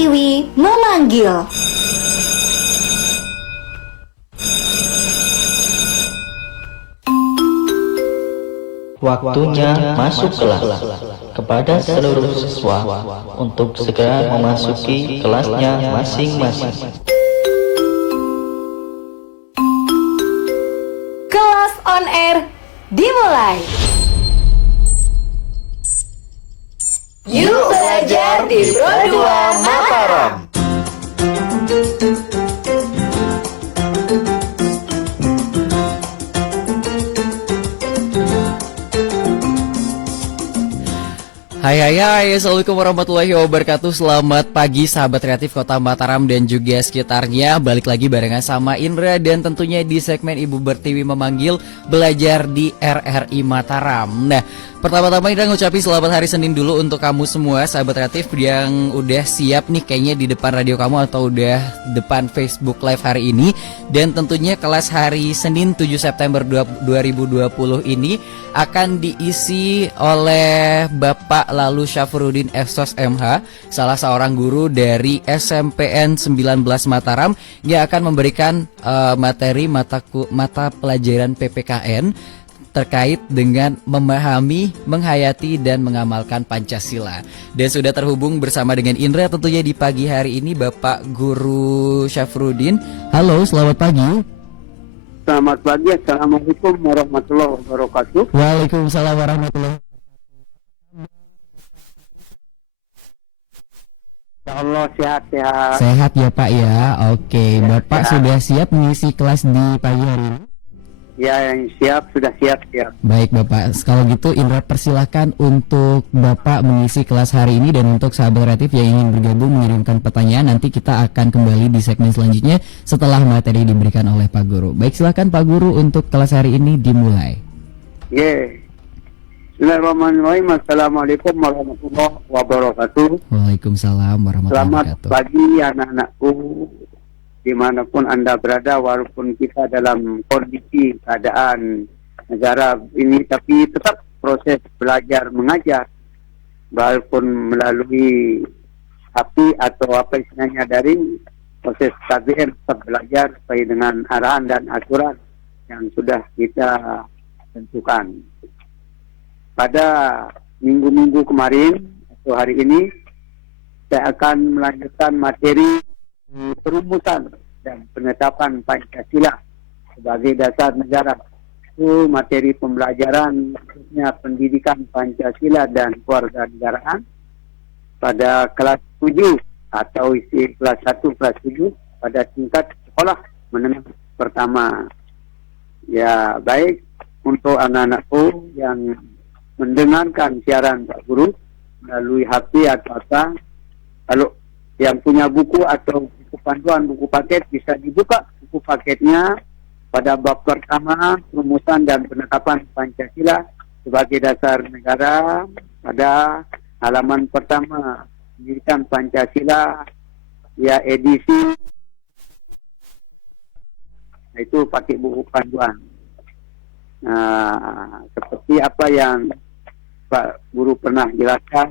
Pertiwi memanggil. Waktunya masuk kelas. Kepada seluruh siswa untuk segera memasuki kelasnya masing-masing. Kelas on air dimulai. Yuk belajar di Pro2 Mataram. Hai, assalamualaikum warahmatullahi wabarakatuh. Selamat pagi sahabat kreatif Kota Mataram dan juga sekitarnya. Balik lagi barengan sama Indra dan tentunya di segmen Ibu Pertiwi memanggil belajar di RRI Mataram. Nah, pertama-tama Indra ngucapin selamat hari Senin dulu untuk kamu semua sahabat kreatif yang udah siap nih kayaknya di depan radio kamu atau udah depan Facebook Live hari ini. Dan tentunya kelas hari Senin 7 September 2020 ini akan diisi oleh Bapak Lalu Syafruddin Efsos MH, salah seorang guru dari SMPN 19 Mataram yang akan memberikan materi mata pelajaran PPKN terkait dengan memahami, menghayati, dan mengamalkan Pancasila. Dan sudah terhubung bersama dengan Indra tentunya di pagi hari ini Bapak Guru Syafruddin. Halo, selamat pagi. Selamat pagi, Assalamualaikum warahmatullahi wabarakatuh. Waalaikumsalam warahmatullahi wabarakatuh. Ya Allah, sehat-sehat. Sehat ya Pak ya. Oke, Bapak sehat. sudah siap mengisi kelas di pagi hari ini? Ya, yang siap, sudah siap. Baik Bapak, kalau gitu Indra persilahkan untuk Bapak mengisi kelas hari ini. Dan untuk sahabat kreatif yang ingin bergabung mengirimkan pertanyaan, nanti kita akan kembali di segmen selanjutnya setelah materi diberikan oleh Pak Guru. Baik, silakan Pak Guru untuk kelas hari ini dimulai. Bismillahirrahmanirrahim. Assalamualaikum warahmatullahi wabarakatuh. Waalaikumsalam warahmatullahi Selamat wabarakatuh. pagi anak-anakku, dimanapun Anda berada, walaupun kita dalam kondisi keadaan negara ini, tapi tetap proses belajar mengajar, walaupun melalui HP atau apa istilahnya daring, proses KBM tetap belajar sesuai dengan arahan dan aturan yang sudah kita tentukan. Pada minggu-minggu kemarin atau hari ini, saya akan melanjutkan materi perumusan dan penetapan Pancasila sebagai dasar negara. Itu materi pembelajaran khususnya pendidikan Pancasila dan kewarganegaraan pada kelas 7 atau isi kelas 1 kelas 7 pada tingkat sekolah menengah pertama. Ya, baik untuk anak-anakku yang mendengarkan siaran Pak Guru melalui HP atau apa, kalau yang punya buku atau buku panduan, buku paket, bisa dibuka buku paketnya pada bab pertama perumusan dan penetapan Pancasila sebagai dasar negara pada halaman pertama pendidikan Pancasila ya edisi, nah, itu pakai buku panduan. Nah, seperti apa yang Pak Guru pernah jelaskan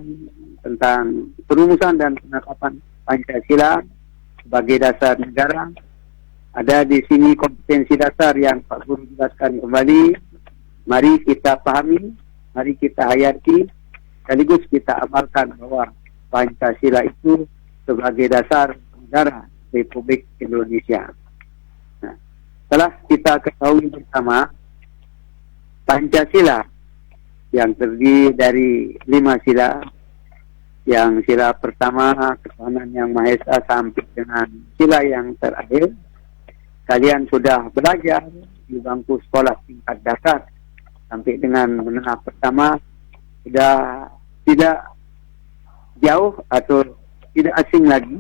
tentang perumusan dan penetapan Pancasila sebagai dasar negara. Ada di sini kompetensi dasar yang Pak Guru jelaskan kembali. Mari kita pahami, mari kita hayati, sekaligus kita amalkan bahwa Pancasila itu sebagai dasar negara Republik Indonesia. Nah, setelah kita ketahui bersama, Pancasila yang terdiri dari 5 sila. Yang sila pertama ketuhanan yang Maha Esa sampai dengan sila yang terakhir. Kalian sudah belajar di bangku sekolah tingkat dasar sampai dengan menengah pertama, sudah tidak jauh atau tidak asing lagi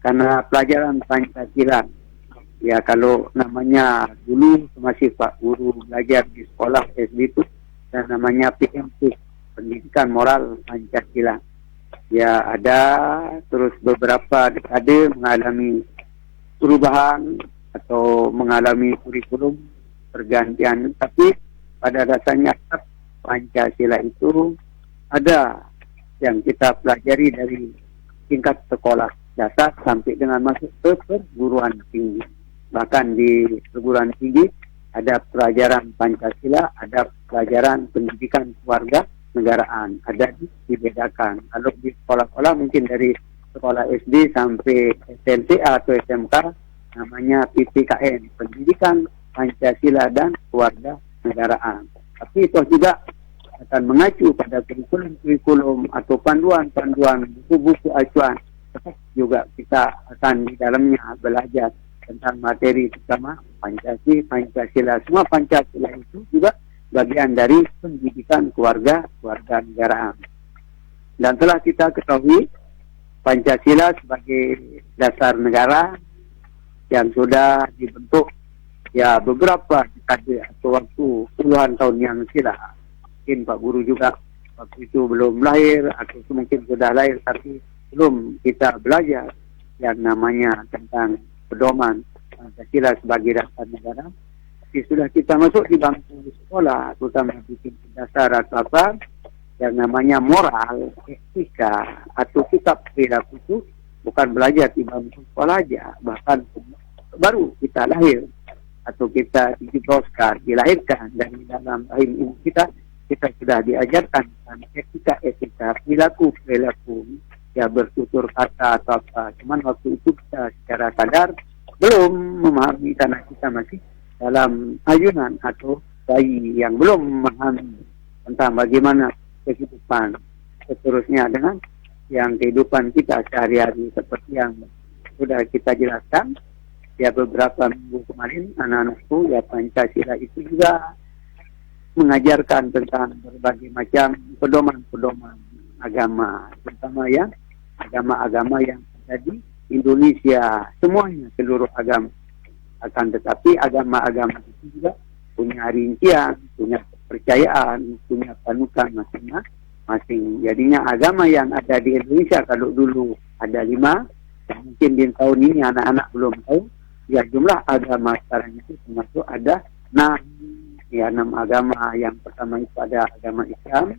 karena pelajaran Pancasila. Ya, kalau namanya dulu masih Pak Guru belajar di sekolah SD itu dan namanya PMP, Pendidikan Moral Pancasila. Ya, ada terus beberapa dekade mengalami perubahan atau mengalami kurikulum pergantian, tapi pada dasarnya Pancasila itu ada yang kita pelajari dari tingkat sekolah. dasar sampai dengan masuk ke perguruan tinggi. Bahkan di perguruan tinggi ada pelajaran Pancasila, ada pelajaran pendidikan keluarga negaraan, ada dibedakan. Kalau di sekolah-sekolah mungkin dari sekolah SD sampai SMP atau SMK namanya PPKN, pendidikan Pancasila dan keluarga negaraan. Tapi itu juga akan mengacu pada kurikulum atau panduan-panduan buku-buku acuan. Juga kita akan di dalamnya belajar tentang materi terutama Pancasila. Semua Pancasila itu juga bagian dari pendidikan keluarga negaraan. Dan telah kita ketahui Pancasila sebagai dasar negara yang sudah dibentuk ya beberapa dekade atau waktu puluhan tahun yang silam. Mungkin Pak Guru juga waktu itu belum lahir atau mungkin sudah lahir tapi belum kita belajar yang namanya tentang pedoman Pancasila sebagai dasar negara. Tapi sudah kita masuk di bangku sekolah, terutama di tingkat dasar atau apa yang namanya moral, etika atau kitab perilaku itu bukan belajar di bangku sekolah aja, bahkan baru kita lahir atau kita dijebloskan, dilahirkan dan di dalam rahim ibu kita sudah diajarkan tentang etika perilaku ya bertutur kata atau apa. Cuman waktu itu kita secara sadar belum memahami karena kita masih dalam ayunan atau bayi yang belum memahami tentang bagaimana kehidupan seterusnya dengan yang kehidupan kita sehari-hari seperti yang sudah kita jelaskan ya beberapa minggu kemarin anak-anakku ya Pancasila itu juga mengajarkan tentang berbagai macam pedoman-pedoman agama terutama ya agama-agama yang ada di Indonesia semuanya seluruh agama akan tetapi agama-agama itu juga punya rincian, punya kepercayaan, punya panutan masing-masing. Jadinya agama yang ada di Indonesia kalau dulu ada 5, mungkin di tahun ini anak-anak belum tahu. Ya jumlah agama sekarang itu termasuk ada 6. Ya 6 agama. Yang pertama itu ada agama Islam,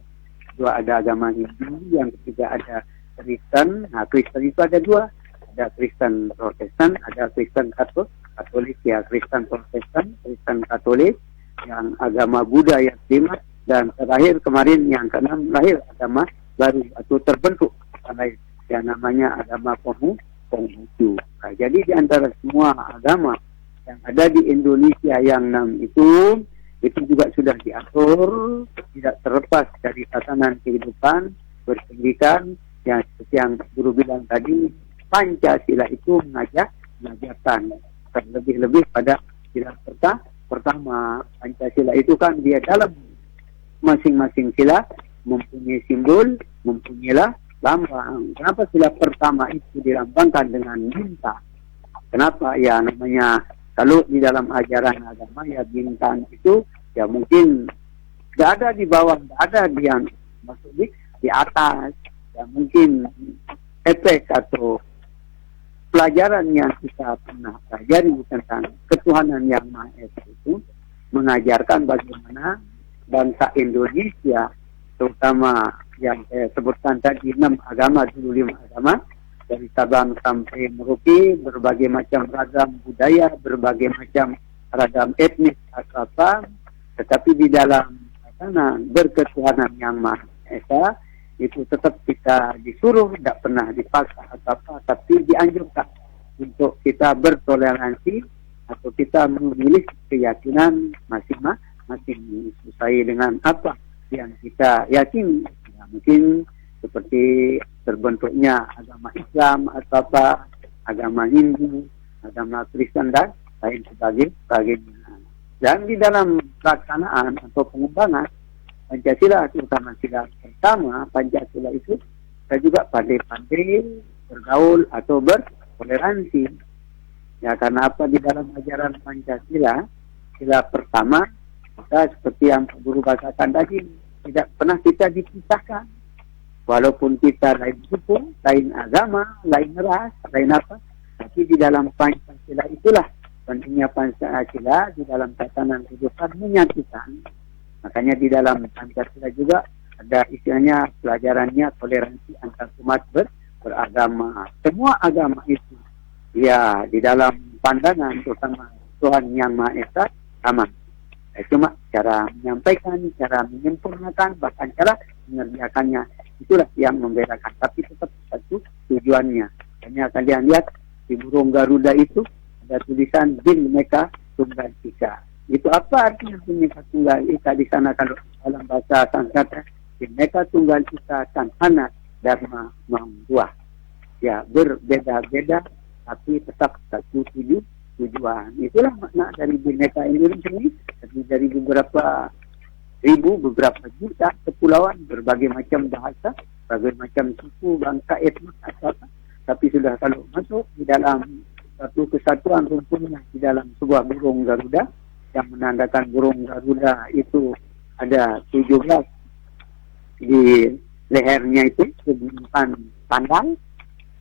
kedua ada agama Hindu, yang ketiga ada Kristen. Nah Kristen itu ada 2. Ada Kristen Protestan, ada Kristen Katolik ya Kristen Protestan, Kristen Katolik, yang agama Buddha yang kelima, dan terakhir kemarin yang keenam lahir agama baru atau terbentuk yang namanya agama Konghucu. Nah, jadi di antara semua agama yang ada di Indonesia yang 6 itu juga sudah diatur, tidak terlepas dari tatanan kehidupan berpendidikan yang seperti yang guru bilang tadi. Pancasila itu mengajarkan terlebih-lebih pada sila pertama. Pancasila itu kan dia dalam masing-masing sila mempunyai simbol, mempunyai lambang. Kenapa sila pertama itu dilambangkan dengan bintang? Kenapa? Ya namanya kalau di dalam ajaran agama ya bintang itu ya mungkin tidak ada di bawah, tidak ada di yang maksud di atas. Ya mungkin efek atau pelajaran yang kita pernah pelajari tentang ketuhanan yang Maha Esa itu mengajarkan bagaimana bangsa Indonesia, terutama yang saya sebutkan tadi 6 agama, dulu 5 agama, dari Sabang sampai Merauke, berbagai macam ragam budaya, berbagai macam ragam etnis atau apa, tetapi di dalam berketuhanan yang Maha Esa itu tetap kita disuruh, tidak pernah dipaksa atau apa, tapi dianjurkan untuk kita bertoleransi atau kita memilih keyakinan masing-masing sesuai dengan apa yang kita yakini. Ya, mungkin seperti terbentuknya agama Islam atau apa, agama Hindu, agama Kristen dan lain sebagainya. Dan di dalam pelaksanaan atau pengembangan Pancasila, terutama sila pertama Pancasila itu kita juga pandai-pandai bergaul atau bertoleransi. Ya karena apa di dalam ajaran Pancasila sila pertama kita seperti yang guru katakan tadi tidak pernah kita dipisahkan. Walaupun kita lain suku, lain agama, lain ras, lain apa, tapi di dalam Pancasila itulah pentingnya Pancasila di dalam tatanan kehidupan menyatukan. Makanya di dalam Pancasila juga ada istilahnya pelajarannya toleransi antar umat beragama, semua agama itu ya di dalam pandangan terutama Tuhan Yang Maha Esa sama. Cuma cara menyampaikan, cara menyempurnakan, bahkan cara mengerjakannya itulah yang membedakan. Tapi tetap satu tujuannya. Hanya kalian lihat di burung Garuda itu ada tulisan Bhinneka Tunggal Ika. Itu apa artinya Bhinneka Tunggal Ika di sana kalau dalam bahasa Sanskerta? Bhinneka Tunggal Ika Sanhana Dharma Mahua. Ya, berbeda-beda tapi tetap satu tujuan. Itulah makna dari Bhinneka Indonesia ini. Dari beberapa juta kepulauan, berbagai macam bahasa, berbagai macam suku, bangsa, etnis, apa. Tapi sudah kalau masuk di dalam satu kesatuan rumpunnya di dalam sebuah burung Garuda, yang menandakan burung Garuda itu ada 17 di lehernya itu, kebunuhan tanggal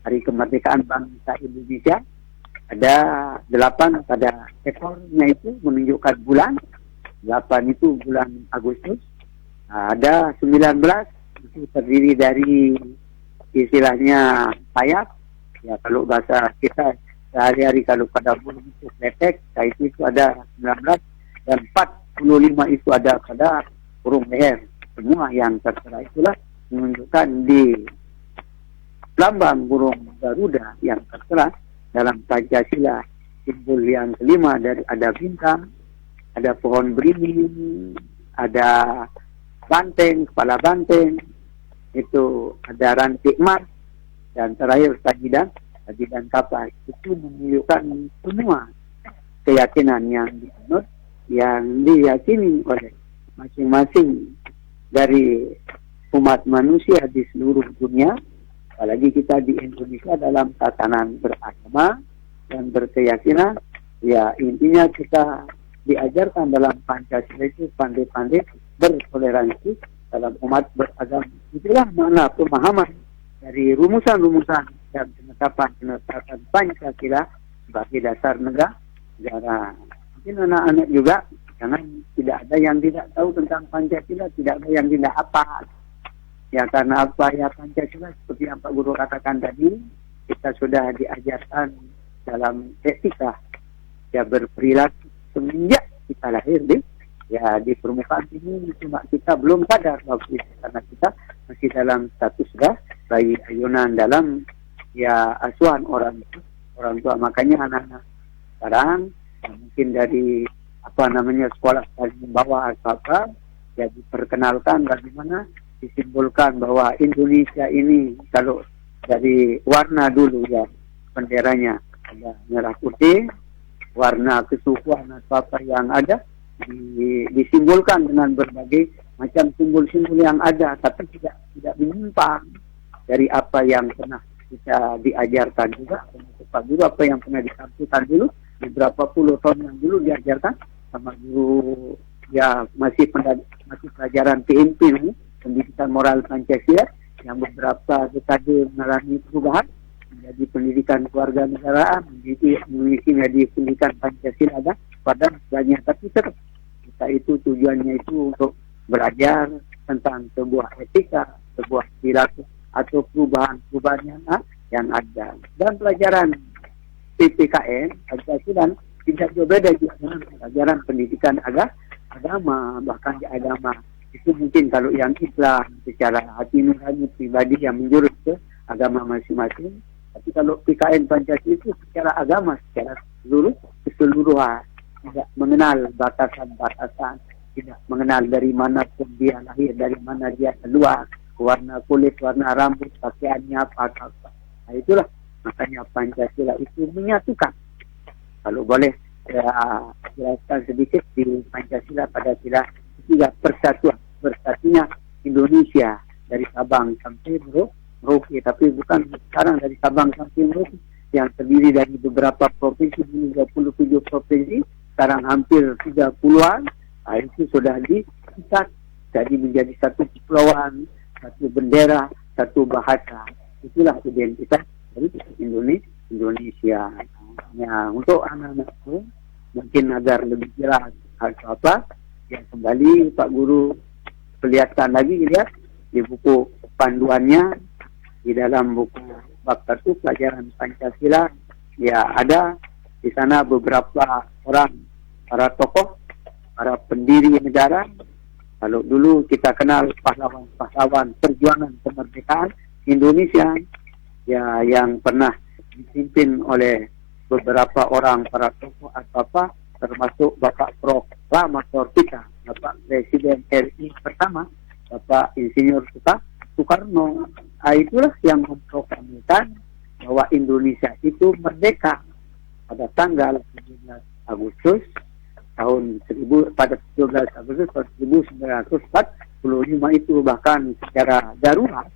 hari kemerdekaan bangsa Indonesia. Ada 8 pada ekornya itu menunjukkan bulan. 8 itu bulan Agustus. Ada 19 itu terdiri dari istilahnya sayap. Ya kalau bahasa kita sehari-hari kalau pada burung itu lepek, itu ada 19 dan 45 itu ada pada burung leher. Semua yang tertera itulah menunjukkan di lambang burung Garuda yang tertera dalam Pancasila. Simbol yang kelima dari ada bintang, ada pohon beringin, ada banteng, kepala banteng, itu ada rantik emas, dan terakhir saji dan kapas. Itu menunjukkan semua keyakinan yang dianut, yang diyakini oleh masing-masing dari umat manusia di seluruh dunia. Apalagi kita di Indonesia dalam tatanan beragama dan berkeyakinan, ya intinya kita diajarkan dalam Pancasila itu pandai-pandai bertoleransi dalam umat beragama. Itulah makna pemahaman dari rumusan-rumusan dan penetapan Pancasila sebagai dasar negara. Mungkin anak-anak juga jangan tidak ada yang tidak tahu tentang Pancasila, tidak ada yang tidak apa. Ya karena apa ya Pancasila seperti yang Pak Guru katakan tadi, kita sudah diajarkan dalam etika ya berperilaku semenjak kita lahir di permukaan ini, cuma kita belum sadar waktu itu karena kita masih dalam status bayi ayunan dalam ya asuhan orang tua. Makanya anak-anak sekarang mungkin dari sekolah membawa apa ya diperkenalkan bagaimana disimbolkan bahwa Indonesia ini kalau dari warna dulu ya benderanya ada merah putih, warna kesukuan atau apa yang ada disimbolkan dengan berbagai macam simbol-simbol yang ada, tapi tidak menyimpang dari apa yang pernah kita diajarkan juga. Pak Guru apa yang pernah disampaikan dulu beberapa puluh tahun yang dulu diajarkan sama guru ya masih pelajaran PMP ini, pendidikan moral Pancasila, yang beberapa dekade mengalami perubahan menjadi pendidikan keluarga negaraan, memiliki menjadi pendidikan Pancasila pada banyak. Tapi tetap kita itu tujuannya itu untuk belajar tentang sebuah etika, sebuah perilaku atau perubahan yang ada. Dan pelajaran PPKN Pancasila tidak berbeda juga dengan pelajaran pendidikan agama, bahkan di agama itu mungkin kalau yang Islam secara hati nurani pribadi yang menjurus ke agama masing-masing. Tapi kalau PKN Pancasila itu secara agama, secara keseluruhan, tidak mengenal batasan-batasan, tidak mengenal dari mana pun dia lahir, dari mana dia keluar, warna kulit, warna rambut, pakaiannya apa. Nah, itulah makanya Pancasila itu menyatukan. Kalau boleh jelaskan sedikit di Pancasila pada tiga bersatunya Indonesia dari Sabang sampai Merauke, tapi bukan sekarang dari Sabang sampai Merauke yang terdiri dari beberapa provinsi, 27 provinsi, sekarang hampir 30-an. Nah, itu sudah diikat jadi menjadi satu kepulauan, satu bendera, satu bahasa. Itulah identitas dari Indonesia. Ya, untuk anak-anakku mungkin agar lebih jelas atau apa, yang kembali Pak Guru perlihatkan lagi, lihat di buku panduannya, di dalam buku bab 1 pelajaran Pancasila, ya ada di sana beberapa orang, para tokoh, para pendiri negara. Kalau dulu kita kenal pahlawan-pahlawan perjuangan kemerdekaan Indonesia, ya yang pernah dipimpin oleh beberapa orang para tokoh atau apa, termasuk Bapak Proklamator kita, Bapak Presiden RI pertama, Bapak Insinyur Soekarno. Itulah yang memproklamirkan bahwa Indonesia itu merdeka pada tanggal 17 Agustus tahun 17 Agustus tahun 1945 itu, bahkan secara darurat.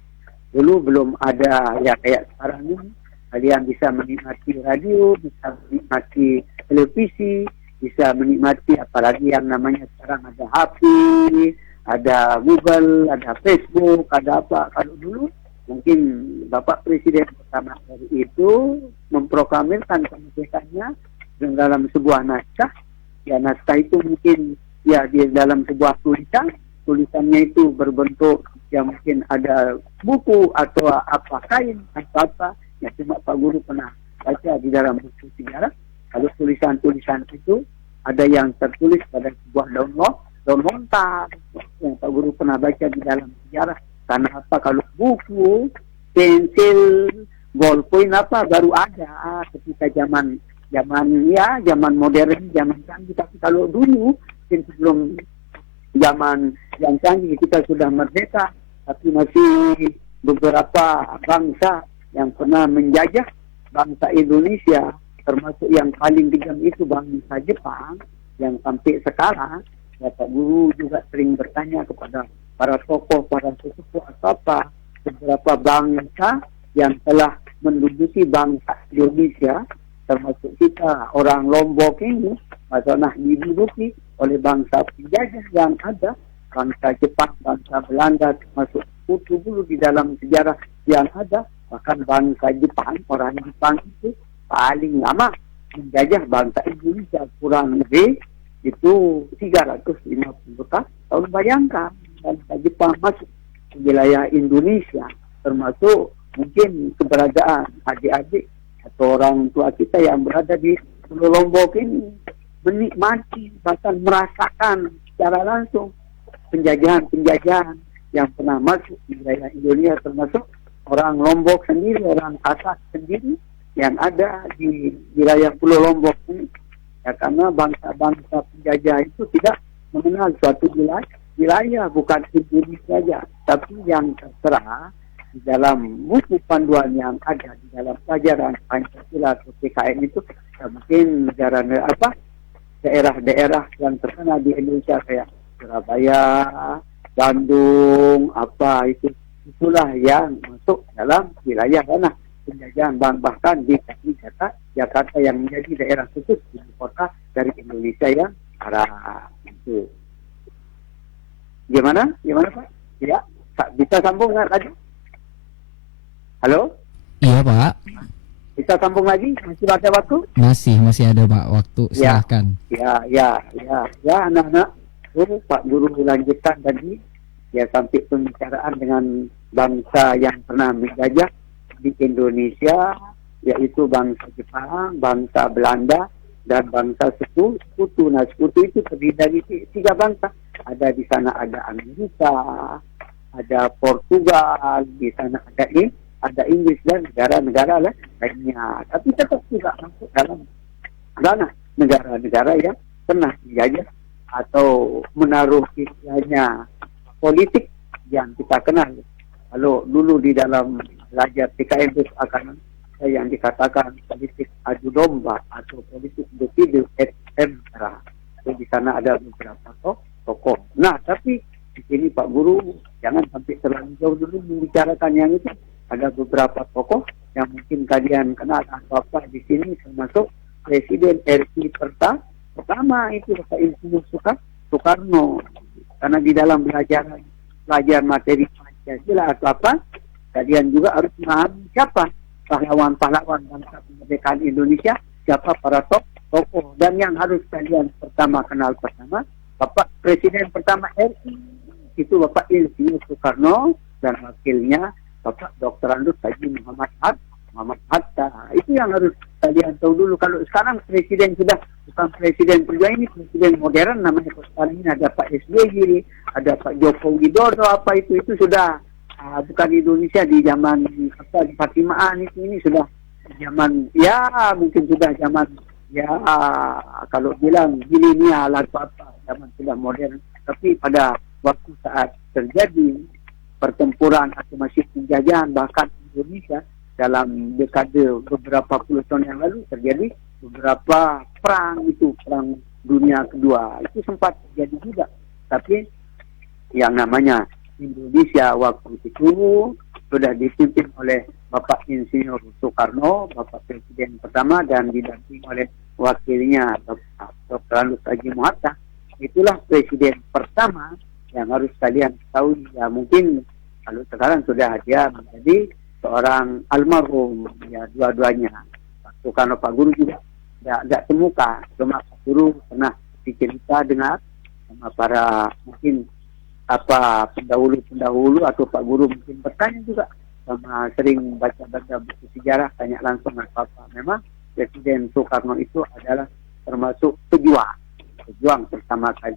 Dulu belum ada ya kayak sekarang ini, kalian bisa menikmati radio, bisa menikmati televisi, bisa menikmati apalagi yang namanya sekarang ada HP, ada Google, ada Facebook, ada apa. Kalau dulu mungkin Bapak Presiden pertama RI itu memproklamirkan kemerdekaannya dalam sebuah naskah. Ya, naskah itu mungkin ya di dalam sebuah tulisannya itu berbentuk ya mungkin ada buku atau apa kain atau apa. Ya cuma Pak Guru pernah baca di dalam buku sejarah. Kalau tulisan-tulisan itu ada yang tertulis pada sebuah daun lontar yang Pak Guru pernah baca di dalam sejarah. Karena apa, kalau buku, pensil, ballpoint apa baru ada ketika zaman modern, zaman canggih. Tapi kalau dulu sebelum zaman yang canggih kita sudah merdeka, tapi masih beberapa bangsa yang pernah menjajah bangsa Indonesia, termasuk yang paling kejam itu bangsa Jepang, yang sampai sekarang ya Pak Guru juga sering bertanya kepada para tokoh, para sesepuh atau apa, beberapa bangsa yang telah menduduki bangsa Indonesia, termasuk kita orang Lombok ini, masalah diduduki oleh bangsa penjajah yang ada, bangsa Jepang, bangsa Belanda, termasuk sekutu dulu di dalam sejarah yang ada. Bahkan bangsa Jepang, orang Jepang itu paling lama menjajah bangsa Indonesia, kurang lebih itu 350 tahun. Bayangkan bangsa Jepang masuk ke wilayah Indonesia, termasuk mungkin keberadaan adik-adik atau orang tua kita yang berada di Pulau Lombok ini menikmati, bahkan merasakan secara langsung penjajahan yang pernah masuk di wilayah Indonesia, termasuk orang Lombok sendiri, orang Sasak sendiri yang ada di wilayah Pulau Lombok ini. Ya, karena bangsa-bangsa penjajah itu tidak mengenal suatu wilayah, bukan Indonesia saja, tapi yang tertera di dalam buku panduan yang ada di dalam pelajaran Pancasila atau PKN itu, ya mungkin daerah-daerah yang terkenal di Indonesia kayak Surabaya, Bandung, apa itu, itulah yang masuk dalam wilayah tanah penjajahan. Bahkan di Jakarta yang menjadi daerah khusus ibu kota dari Indonesia yang arah itu. Gimana Pak? Ya, bisa sambung nggak lagi? Halo? Iya Pak. Bisa sambung lagi? Masih ada waktu? Masih ada Pak waktu, silahkan. Ya anak-anak. Pak Guru lanjutkan tadi ya sampai pembicaraan dengan bangsa yang pernah menjajah di Indonesia, yaitu bangsa Jepang, bangsa Belanda, dan bangsa sekutu. Nah, sekutu itu terdiri dari 3 bangsa. Ada di sana ada Amerika, ada Portugal, di sana ada Inggris dan negara-negara lainnya. Tapi tetap tidak masuk dalam ranah negara-negara yang pernah dijajah atau menaruh istilahnya politik yang kita kenal. Kalau dulu di dalam belajar PKN itu akan yang dikatakan politik adu domba atau politik divide et impera. Di sana ada beberapa tokoh. Nah, tapi di sini Pak Guru jangan sampai terlalu jauh dulu membicarakan yang itu. Ada beberapa tokoh yang mungkin kalian kenal atau apa di sini, termasuk Presiden RI pertama itu Bapak Insinyur Soekarno. Karena di dalam belajar materi Pancasila atau apa, kalian juga harus memahami siapa pahlawan-pahlawan bangsa kemerdekaan Indonesia, siapa para tokoh. Dan yang harus kalian kenal pertama, Bapak Presiden pertama RI itu Bapak Insinyur Soekarno dan wakilnya Bapak Dr. Andus Haji Muhammad Muhammad Hatta. Itu yang harus kalian tahu dulu. Kalau sekarang presiden sudah bukan presiden perjuangan, ini presiden modern namanya. Sekarang ini ada Pak SBY, ada Pak Joko Widodo, apa itu sudah bukan di Indonesia di zaman di Fatimaan ini sudah zaman mungkin sudah zaman kalau bilang milenial atau apa, zaman sudah modern. Tapi pada waktu saat terjadi pertempuran atau masih penjajahan bahkan Indonesia dalam dekade beberapa puluh tahun yang lalu terjadi beberapa perang dunia kedua itu sempat terjadi juga. Tapi yang namanya Indonesia waktu itu sudah dipimpin oleh Bapak Insinyur Soekarno, Bapak Presiden pertama, dan didampingi oleh wakilnya Dr. Andes Haji Mohatta. Itulah presiden pertama yang harus kalian tahu. Ya mungkin kalau sekarang sudah dia menjadi seorang almarhum, ya dua-duanya. Pak Soekarno, Pak Guru juga tidak semuka, cuma Pak Guru pernah dicerita dengar sama para mungkin pendahulu atau Pak Guru mungkin bertanya juga, sama sering baca-baca buku sejarah, tanya langsung apa. Memang Presiden Soekarno itu adalah termasuk pejuang pertama kali.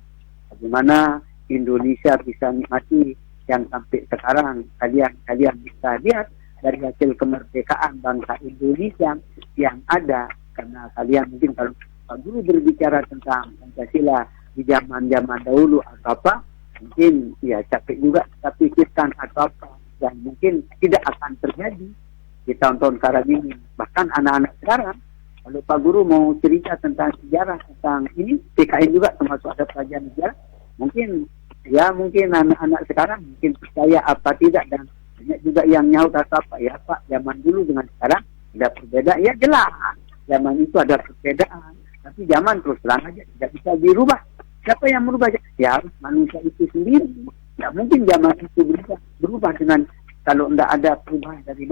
Bagaimana Indonesia bisa nikmati yang sampai sekarang kalian bisa lihat dari hasil kemerdekaan bangsa Indonesia yang ada, karena kalian mungkin kalau Pak Guru berbicara tentang Pancasila di zaman dahulu atau apa, mungkin ya capek juga kita pikirkan atau apa, dan mungkin tidak akan terjadi di tahun-tahun sekarang ini. Bahkan anak-anak sekarang kalau Pak Guru mau cerita tentang sejarah tentang ini, PKN juga termasuk ada pelajaran sejarah, mungkin anak-anak sekarang mungkin percaya apa tidak, dan banyak juga yang nyaut atau apa, ya Pak, zaman dulu dengan sekarang ada perbedaan. Ya jelas zaman itu ada perbedaan, tapi zaman terus terang aja tidak bisa dirubah. Siapa yang merubah? Ya harus manusia itu sendiri. Tidak mungkin zaman itu berubah dengan kalau tidak ada perubahan dari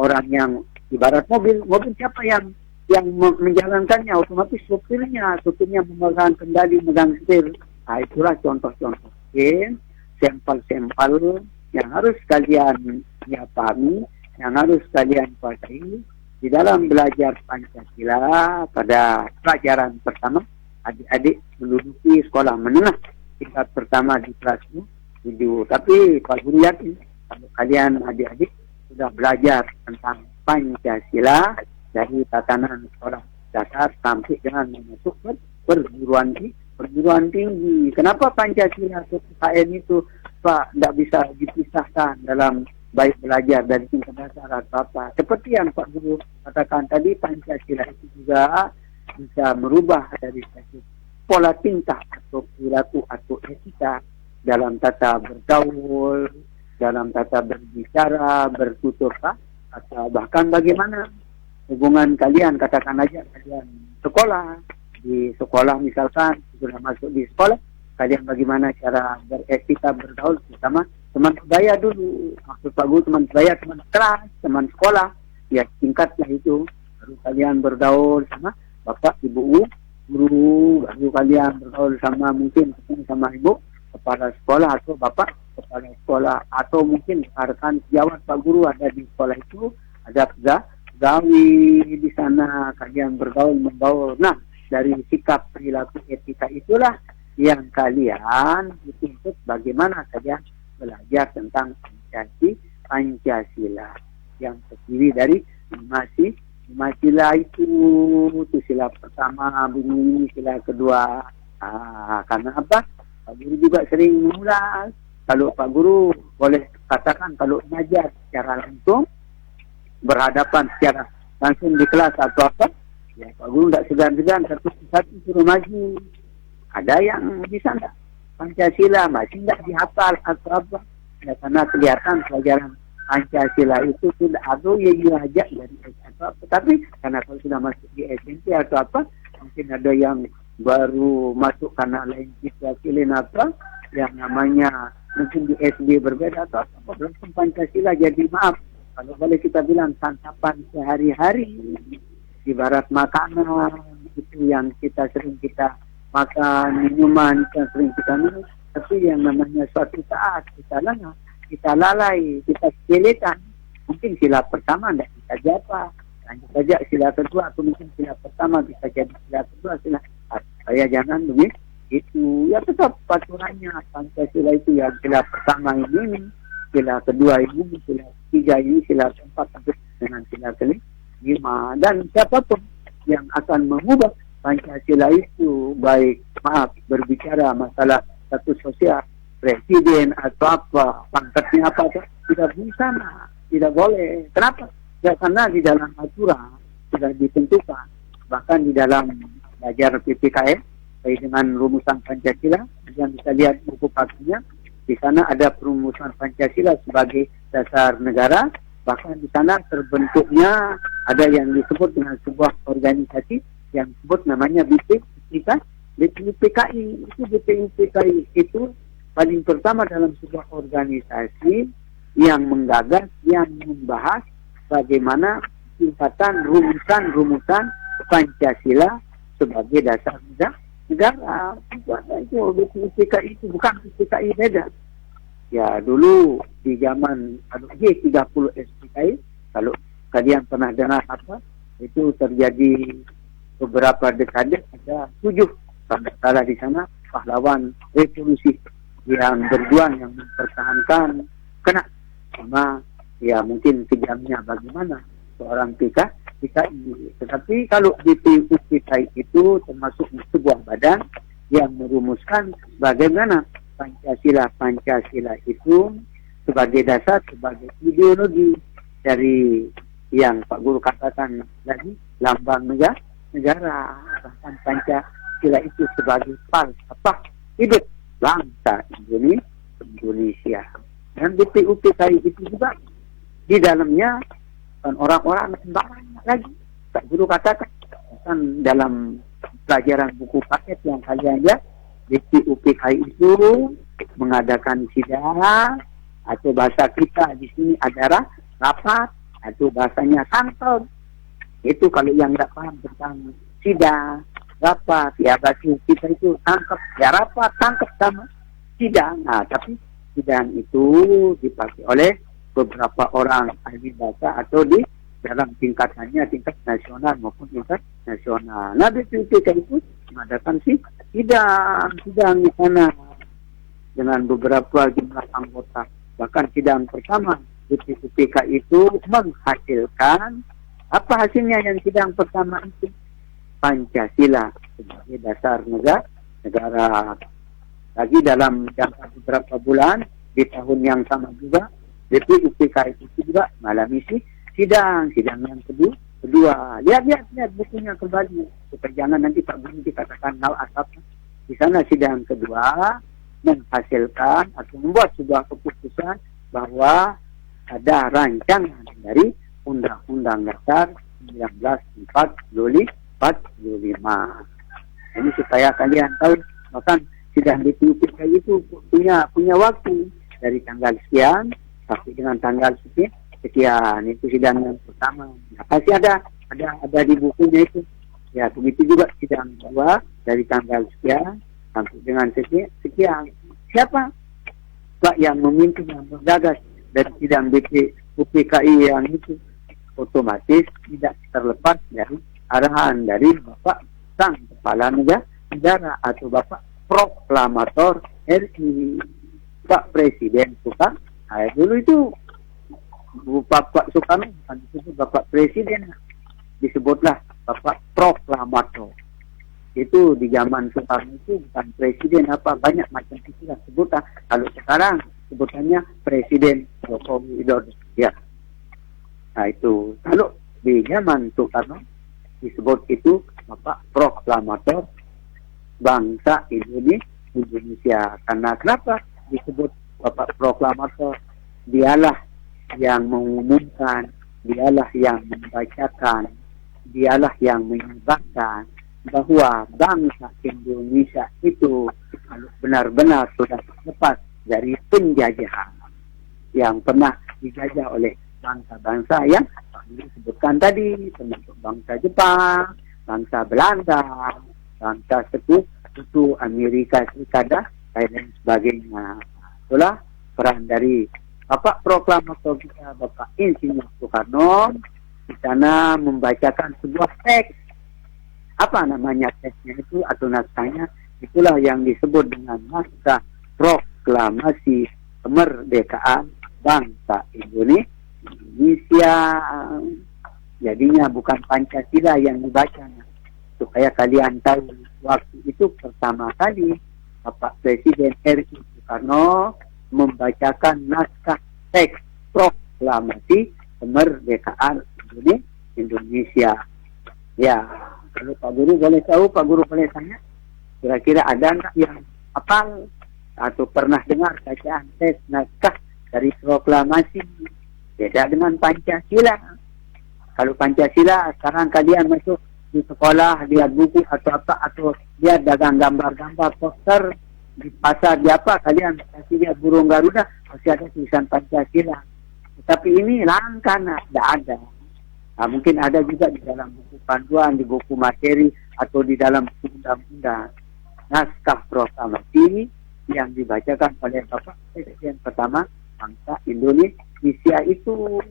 orang yang ibarat mobil siapa yang menjalankannya, otomatis supirnya memegang kendali, memegang setir. Nah, itulah contoh-contoh sampel-sampel yang harus kalian pahami, yang harus kalian kuasai di dalam belajar Pancasila. Pada pelajaran pertama, adik-adik menduduki sekolah menengah tingkat pertama di kelas 7. Tapi Pak Guru yakin kalau kalian adik-adik sudah belajar tentang Pancasila dari tatanan sekolah dasar sampai dengan masuk ke perguruan tinggi. Kenapa Pancasila atau PKN itu Pak tidak bisa dipisahkan dalam baik belajar dari tingkat dasar atau apa? Seperti yang Pak Guru katakan tadi, Pancasila itu juga bisa merubah dari satu pola tingkah atau perilaku atau etika dalam tata bergaul, dalam tata berbicara, bertutur atau bahkan bagaimana hubungan kalian. Katakan aja kalian di sekolah misalkan sudah masuk di sekolah, kalian bagaimana cara beretika bergaul bersama teman sebaya dulu. Maksud Pak Guru teman sebaya, teman kelas, teman sekolah, ya tingkatnya itu. Baru kalian bergaul sama bapak, ibu, guru, baru kalian bergaul sama mungkin sama ibu kepala sekolah atau bapak kepala sekolah, atau mungkin rekan sejawat Pak Guru ada di sekolah itu, ada pegawai di sana, kalian bergaul membaur. Nah, dari sikap perilaku etika itulah yang kalian dituntut bagaimana kalian belajar tentang Pancasila yang terdiri dari lima sila itu sila pertama bunyi, sila kedua. Karena apa? Pak Guru juga sering mengulas. Kalau Pak Guru boleh katakan kalau mengajar secara langsung, berhadapan secara langsung di kelas atau apa, ya Pak Guru tidak segan-segan satu suruh maju. Ada yang bisa enggak Pancasila masih tidak dihafal atau apa, ya karena kelihatan pelajaran Pancasila itu sudah ada aja dari atau apa. Tapi karena kalau sudah masuk di SMP atau apa, mungkin ada yang baru masuk karena lain situasi lain apa, yang namanya mungkin di SD berbeda atau apa, belum Pancasila jadi kalau boleh kita bilang santapan sehari-hari, ibarat makanan itu yang sering kita makan, minuman yang sering kita minum, tapi yang namanya suatu saat kita lalai, kita sepelekan, mungkin sila pertama tidak kita saja apa? Lanjut saja sila kedua atau mungkin sila pertama bisa jadi sila kedua, sila saya jangan begitu. Itu ya tetap aturannya Pancasila itu yang sila pertama ini, sila kedua ini, sila ketiga ini, sila keempat sampai dengan sila kelima. Dan siapapun yang akan mengubah Pancasila itu, baik berbicara masalah status sosial presiden atau apa, pangkatnya apa, tidak bisa, tidak boleh. Kenapa? Ya karena di dalam aturan sudah ditentukan, bahkan di dalam belajar PPKN dengan rumusan Pancasila, yang bisa lihat buku pakunya, di sana ada perumusan Pancasila sebagai dasar negara, bahkan di sana terbentuknya ada yang disebut dengan sebuah organisasi yang disebut namanya BPUPKI. Itu BPUPKI itu paling pertama dalam sebuah organisasi yang menggagas, yang membahas bagaimana tingkatan rumusan Pancasila sebagai dasar negara. Itu BPUPKI itu bukan PPKI beda. Ya dulu di zaman G30 SPKI, kalau kalian pernah dengar apa, itu terjadi beberapa dekade, ada 7 kalau salah di sana pahlawan revolusi yang berjuang, yang mempertahankan kena sama ya mungkin kejamnya bagaimana seorang PKI. Tetapi kalau BPUPKI itu termasuk sebuah badan yang merumuskan bagaimana Pancasila itu sebagai dasar, sebagai ideologi dari yang Pak Guru katakan tadi, lambang negara, bahkan Pancasila itu sebagai falsafah hidup bangsa Indonesia. Dan BPUPKI itu juga di dalamnya kan orang-orang sembarangan lagi. Pak Guru katakan kan dalam pelajaran buku paket yang kalian lihat, BPUPKI itu mengadakan sidang atau bahasa kita di sini adalah rapat atau bahasanya kantor. Itu kalau yang nggak paham tentang sidang, rapat, ya bahasa kita itu tangkap, ya rapat, tangkap sama sidang. Nah, tapi sidang itu dipakai oleh beberapa orang ahli bahasa atau di dalam tingkatannya tingkat nasional maupun tingkat nasional. Nah, BPUPKI itu mengadakan sidang di sana dengan beberapa jumlah anggota. Bahkan sidang pertama BPUPKI itu menghasilkan apa hasilnya yang sidang pertama itu? Pancasila sebagai dasar negara. Lagi dalam jangka beberapa bulan di tahun yang sama juga BPUPKI itu juga mengalami sidang yang kedua. Lihat bukunya kembali supaya jangan nanti Pak Guru dikatakan nal asap. Di sana sidang kedua menghasilkan atau membuat sebuah keputusan bahwa ada rancangan dari Undang-Undang Dasar 1945. Ini supaya kalian tahu, bahkan sidang BPUPKI itu punya waktu dari tanggal sekian sampai dengan tanggal sekian. Itu sidang yang pertama. Nah, pasti ada di bukunya itu. Ya, begitu juga sidang kedua dari tanggal sekian sampai dengan sekian. Siapa Pak yang memimpin, yang menggagas dari sidang BPUPKI yang itu? Otomatis tidak terlepas dari arahan dari Bapak Sang Kepala Negara atau Bapak Proklamator RI, Pak Presiden Soekarno. Nah, dulu itu Bapak Soekarno bukan disebut Bapak Presiden, disebutlah Bapak Proklamator. Itu di zaman Soekarno itu bukan presiden apa, banyak macam istilah sebutan. Kalau sekarang sebutannya Presiden Jokowi Widodo. Ya. Nah itu kalau di zaman Soekarno disebut itu Bapak Proklamator bangsa Indonesia. Karena kenapa disebut Bapak Proklamator? Dialah yang mengumumkan, dialah yang membacakan, dialah yang menyebarkan bahwa bangsa Indonesia itu benar-benar sudah lepas dari penjajahan yang pernah dijajah oleh bangsa-bangsa yang disebutkan tadi, termasuk bangsa Jepang, bangsa Belanda, bangsa Sekutu Amerika Serikat dan lain sebagainya. Itulah peran dari Bapak Proklamator kita, Bapak Insinyur Soekarno, di sana membacakan sebuah teks. Apa namanya teksnya itu atau naskahnya? Itulah yang disebut dengan naskah proklamasi kemerdekaan bangsa Indonesia. Jadinya bukan Pancasila yang dibaca. Supaya kalian tahu, waktu itu pertama kali Bapak Presiden RI Soekarno membacakan naskah teks proklamasi kemerdekaan Indonesia. Ya, kalau Pak Guru boleh tahu, Pak Guru boleh tanya, kira-kira ada nggak yang hafal atau pernah dengar bacaan teks naskah dari proklamasi? Beda dengan Pancasila. Kalau Pancasila, sekarang kalian masuk di sekolah, lihat buku atau apa, atau lihat dagang gambar-gambar poster di pasar, di apa, kalian kasih lihat burung Garuda, masih ada tulisan Pancasila. Tapi ini langka, tidak ada. Nah, mungkin ada juga di dalam buku panduan, di buku materi, atau di dalam buku undang-undang. Naskah proklamasi yang dibacakan oleh Bapak Presiden pertama bangsa Indonesia itu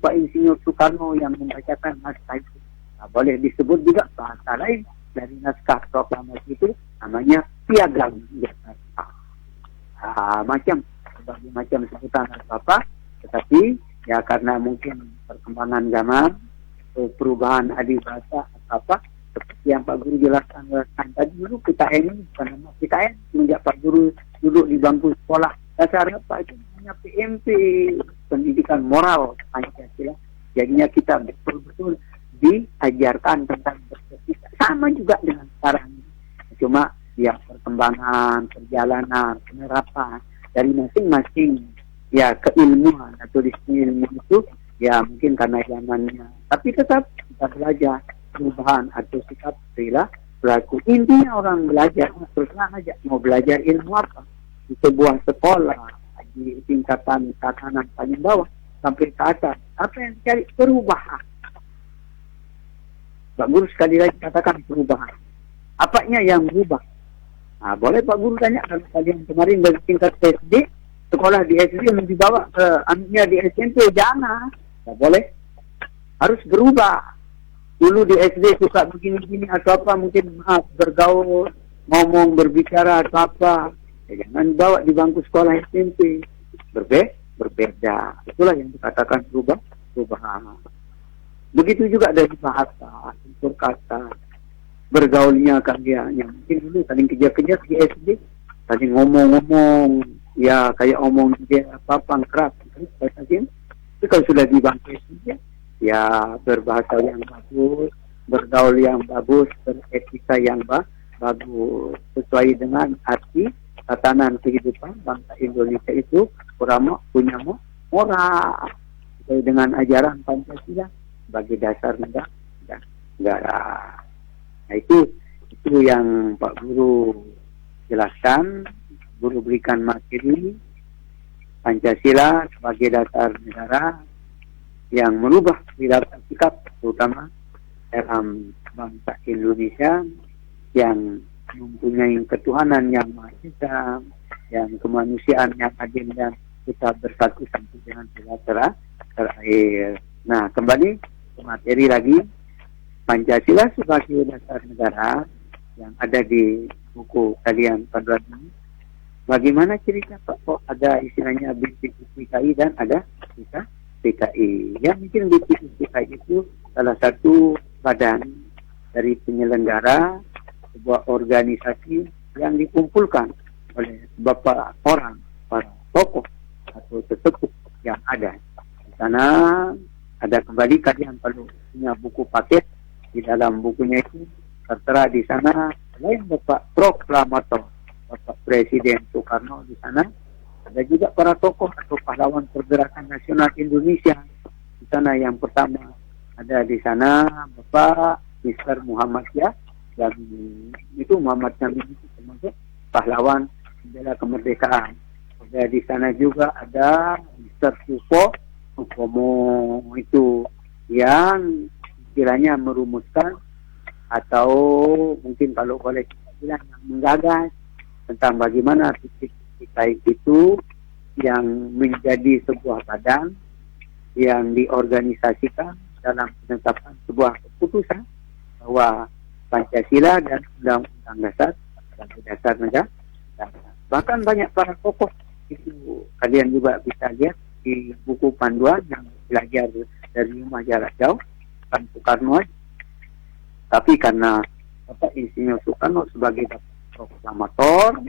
Pak Insinyur Soekarno yang membacakan naskah itu. Nah, boleh disebut juga bahasa lain dari naskah proklamasi itu namanya piagam Jakarta. Berbagai macam sebutan apa, tetapi ya karena mungkin perkembangan zaman, perubahan adibahasa apa, seperti yang Pak Guru jelaskan tadi dulu, PKN ini bukan nama PKN, semenjak Pak Guru duduk di bangku sekolah dasar apa itu namanya PMP, pendidikan moral Pancasila. Jadinya kita betul-betul diajarkan tentang beretika, sama juga dengan sekarang. Cuma ya perkembangan, perjalanan, penerapan dari masing-masing ya keilmuan atau disiplin ilmu itu ya mungkin karena zamannya, tapi tetap kita belajar perubahan atau sikap perilaku. Intinya orang belajar terus aja mau belajar ilmu apa di sebuah sekolah di tingkatan tatanan paling bawah sampai ke atas, apa yang dicari perubahan. Pak Guru sekali lagi katakan perubahan. Apanya yang berubah? Nah, boleh Pak Guru tanya, kalau kalian kemarin dari tingkat SD, sekolah di SD yang dibawa ke anaknya di SMP, jangan. Tidak boleh. Harus berubah. Dulu di SD suka begini-begini atau apa, mungkin bergaul, ngomong, berbicara atau apa. Ya, jangan bawa di bangku sekolah SMP. Berbeda. Itulah yang dikatakan perubahan. Begitu juga dari bahasa, tutur kata, bergaulnya kalian. Yang mungkin dulu saling kejar-kejar di SD, saling ngomong-ngomong, ya kayak omong dia apa-apa, keras. Tapi kalau sudah di bangku SD, ya berbahasa yang bagus, bergaul yang bagus, beretika yang bagus, sesuai dengan arti tatanan kehidupan bangsa Indonesia itu, punya moral, sesuai dengan ajaran Pancasila sebagai dasar negara. Nah, itu yang Pak Guru jelaskan. Guru berikan materi Pancasila sebagai dasar negara yang merubah perilaku sikap terutama dalam bangsa Indonesia yang mempunyai ketuhanan yang Maha Esa, yang kemanusiaan yang adil dan kita bersatu sampai dengan terakhir. Nah, kembali ke materi lagi, Pancasila sebagai dasar negara yang ada di buku kalian panduan ini. Bagaimana cerita Pak? Kok ada istilahnya BPUPKI dan ada PKI? Ya mungkin BPUPKI itu salah satu badan dari penyelenggara sebuah organisasi yang dikumpulkan oleh beberapa orang, para tokoh atau sesepuh yang ada. Di sana ada kembali kalian perlu punya buku paket. Di dalam bukunya itu tertera di sana selain Bapak Proklamator, Bapak Presiden Soekarno di sana, ada juga para tokoh atau pahlawan pergerakan nasional Indonesia. Di sana yang pertama ada di sana Bapak Mr. Muhammadiyah, dan itu Muhammad Nabi itu termasuk pahlawan membela kemerdekaan. Ada di sana juga ada Mr. Supomo itu yang istilahnya merumuskan atau mungkin kalau boleh kita bilang yang menggagas tentang bagaimana titik-titik itu yang menjadi sebuah badan yang diorganisasikan dalam penetapan sebuah keputusan bahwa Pancasila dan Undang-Undang Dasar sebagai dasar negara. Bahkan banyak para tokoh itu kalian juga bisa lihat di buku panduan yang belajar dari rumah jarak jauh kan Soekarno. Tapi karena Bapak Insinyur Soekarno sebagai proklamator,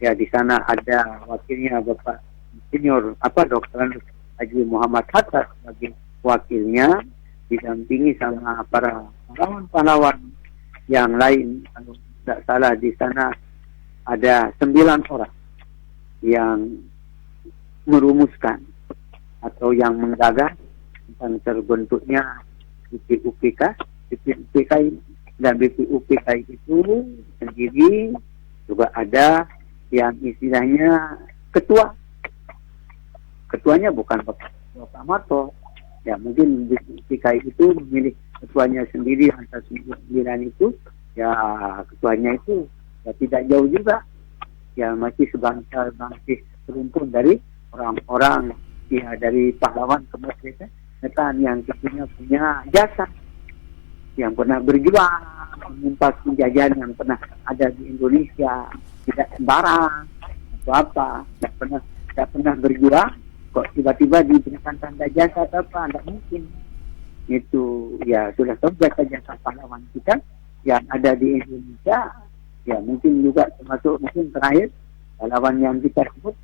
ya di sana ada wakilnya Bapak Insinyur Dr. Haji Muhammad Hatta sebagai wakilnya, didampingi sama para pahlawan-pahlawan yang lain. Kalau tidak salah di sana ada 9 orang yang merumuskan atau yang menggagas tentang terbentuknya BPUPK. BPUPK dan BPUPK itu sendiri juga ada yang istilahnya ketuanya bukan proklamator. Ya mungkin BPUPK itu memilih ketuanya sendiri antara 9 itu, ya ketuanya itu ya tidak jauh juga, ya masih masih serumpun dari orang-orang ya dari pahlawan kemerdekaan yang tentunya punya jasa, yang pernah berjuang menumpas penjajahan yang pernah ada di Indonesia, tidak sembarang atau apa, tidak pernah berjuang kok tiba-tiba diberikan tanda jasa atau apa, tidak mungkin. Itu ya sudah tahu jasa-jasa pahlawan kita yang ada di Indonesia, ya mungkin juga termasuk mungkin terakhir pahlawan yang kita sebut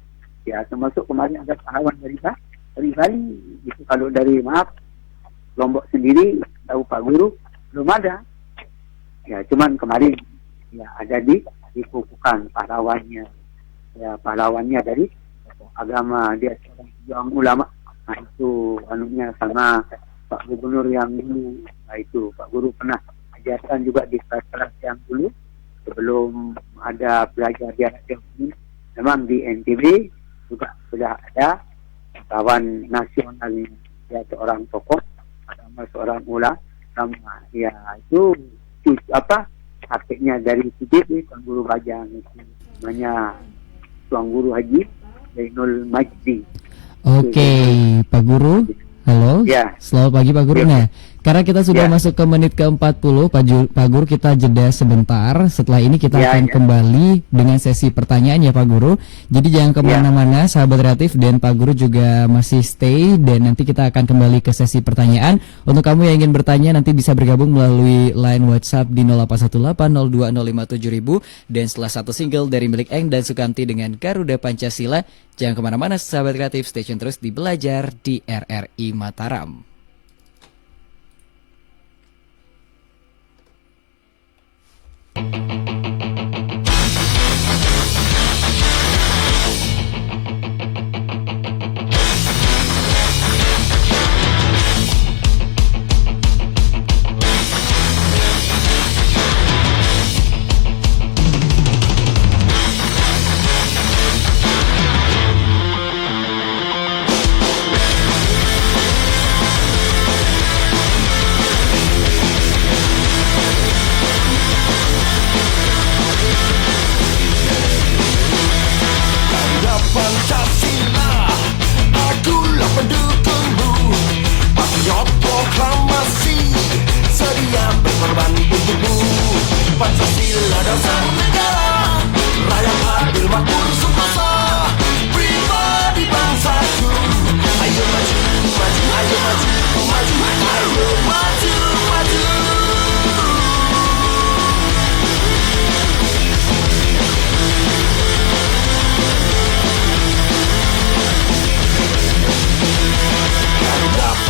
ya termasuk kemarin ada pahlawan dari Bali itu. Kalau dari Lombok sendiri tahu Pak Guru belum ada, ya cuman kemarin ya ada di kukukan pahlawannya, ya pahlawannya dari agama, dia seorang pejuang ulama. Nah itu anunya sama Pak Gubernur yang dulu. Nah itu Pak Guru pernah ajarkan juga di kelas yang dulu sebelum ada belajar jarak jauh ini. Memang di NTB juga sudah ada kawan nasional, ya seorang tokoh agama, seorang ulama. Ya itu hakiknya dari PBB Tuan Guru Bajang itu namanya Tuan Guru Haji Zainul Majdi. Oke, Pak Guru. Halo. Ya. Selamat pagi Pak Guru. Ya. Nah, karena kita sudah masuk ke menit ke-40, Pak Guru kita jeda sebentar. Setelah ini kita akan kembali dengan sesi pertanyaan ya Pak Guru. Jadi jangan kemana-mana sahabat kreatif, dan Pak Guru juga masih stay, dan nanti kita akan kembali ke sesi pertanyaan. Untuk kamu yang ingin bertanya nanti bisa bergabung melalui line WhatsApp di 081802057000, dan setelah satu single dari milik Eng dan Sukamti dengan Garuda Pancasila. Jangan kemana-mana sahabat kreatif, stay tune terus di Belajar di RRI Mataram.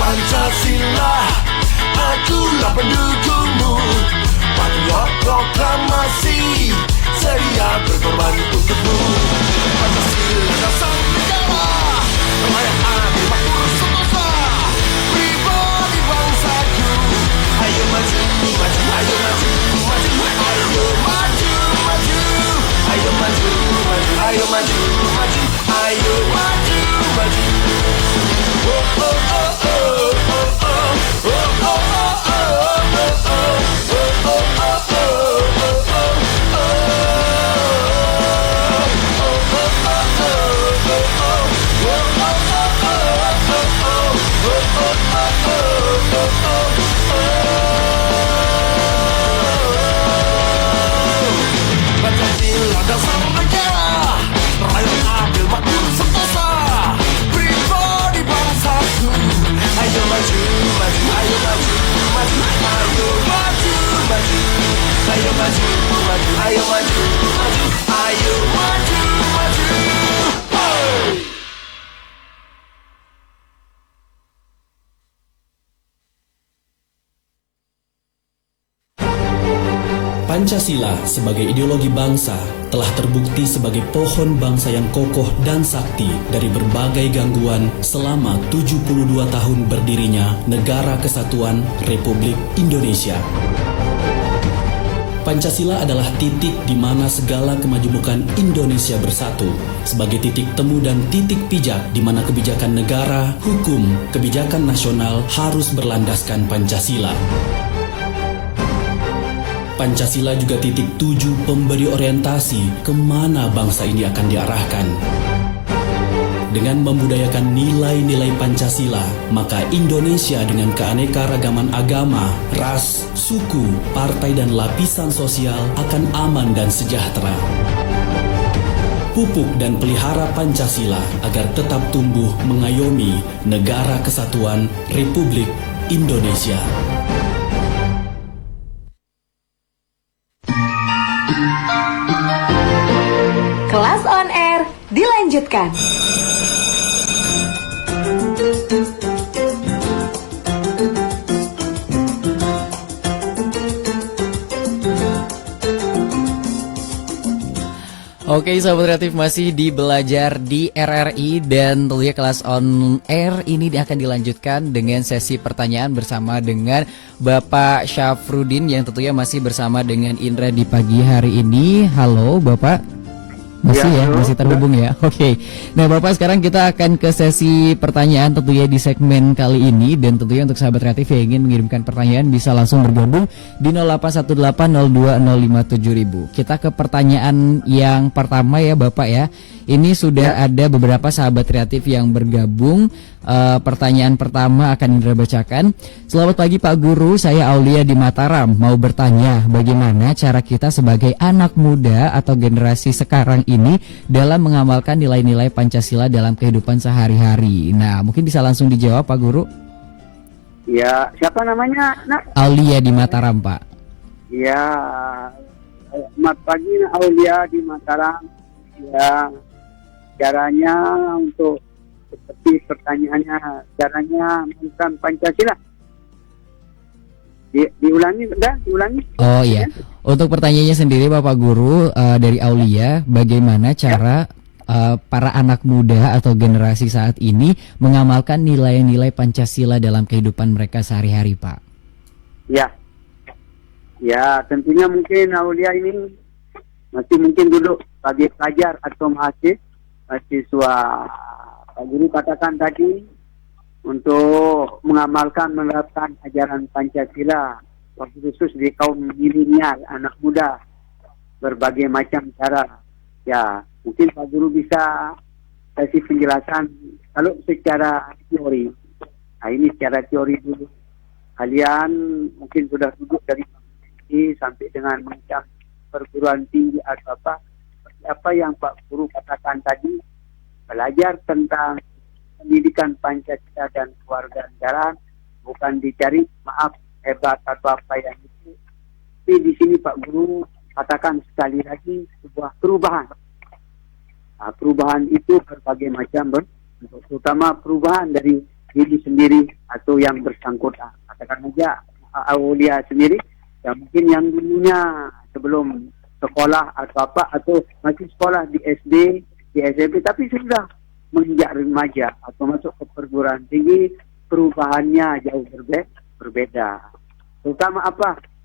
Pancasila, akulah pendukungmu. Patriot proklamasi, sedia berkorban untukmu. Pancasila dasar negara, rakyat adil makmur sentosa, pribadi bangsaku. Ayo maju, maju, ayo maju, maju, ayo maju, maju, ayo maju, maju, ayo maju, maju, ayo maju, maju. Oh, oh, oh, oh. maju, ayo maju, maju. Ayo maju, maju, ayo maju, maju. Ayo maju, maju. Hey! Pancasila sebagai ideologi bangsa telah terbukti sebagai pohon bangsa yang kokoh dan sakti dari berbagai gangguan selama 72 tahun berdirinya Negara Kesatuan Republik Indonesia. Pancasila adalah titik di mana segala kemajemukan Indonesia bersatu sebagai titik temu dan titik pijak di mana kebijakan negara, hukum, kebijakan nasional harus berlandaskan Pancasila. Pancasila juga titik tuju pemberi orientasi kemana bangsa ini akan diarahkan. Dengan membudayakan nilai-nilai Pancasila, maka Indonesia dengan keanekaragaman agama, ras, suku, partai dan lapisan sosial akan aman dan sejahtera. Pupuk dan pelihara Pancasila agar tetap tumbuh mengayomi Negara Kesatuan Republik Indonesia. Kelas on air dilanjutkan. Oke, sahabat kreatif, masih di belajar di RRI dan tentunya kelas on air ini akan dilanjutkan dengan sesi pertanyaan bersama dengan Bapak Syafruddin yang tentunya masih bersama dengan Indra di pagi hari ini. Halo Bapak. Masih ya, masih terhubung ya. Oke. Nah, Bapak, sekarang kita akan ke sesi pertanyaan tentunya di segmen kali ini, dan tentunya untuk sahabat kreatif yang ingin mengirimkan pertanyaan bisa langsung bergabung di 081802057000. Kita ke pertanyaan yang pertama ya, Bapak ya. Ini sudah ada beberapa sahabat kreatif yang bergabung. Pertanyaan pertama akan Indra bacakan. Selamat pagi Pak Guru, saya Aulia di Mataram. Mau bertanya, bagaimana cara kita sebagai anak muda atau generasi sekarang ini dalam mengamalkan nilai-nilai Pancasila dalam kehidupan sehari-hari? Nah, mungkin bisa langsung dijawab Pak Guru. Ya, siapa namanya, Nak? Aulia di Mataram, Pak. Ya, selamat pagi Aulia di Mataram. Ya, caranya untuk seperti pertanyaannya, caranya mengamalkan Pancasila. Diulangi. Oh iya. Untuk pertanyaannya sendiri Bapak Guru, dari Aulia, bagaimana cara para anak muda atau generasi saat ini mengamalkan nilai-nilai Pancasila dalam kehidupan mereka sehari-hari, Pak? Ya, tentunya mungkin Aulia ini masih mungkin duduk sebagai pelajar atau mahasiswa. Pak Guru katakan tadi, untuk mengamalkan, menerapkan ajaran Pancasila, khusus di kaum milenial, anak muda, berbagai macam cara. Ya, mungkin Pak Guru bisa kasih penjelasan kalau secara teori. Nah, ini secara teori dulu. Kalian mungkin sudah duduk dari sampai dengan macam perguruan tinggi atau apa yang Pak Guru katakan tadi, belajar tentang pendidikan Pancasila dan kewarganegaraan, bukan dicari hebat atau apa yang itu. Tapi di sini Pak Guru katakan sekali lagi sebuah perubahan. Nah, perubahan itu berbagai macam bentuk, terutama perubahan dari diri sendiri atau yang bersangkutan. Katakan saja Aulia sendiri, yang mungkin yang dulunya sebelum sekolah atau atau masih sekolah di SD, di SMP, tapi sudah menginjak remaja atau masuk ke perguruan tinggi, perubahannya jauh berbeda. Terutama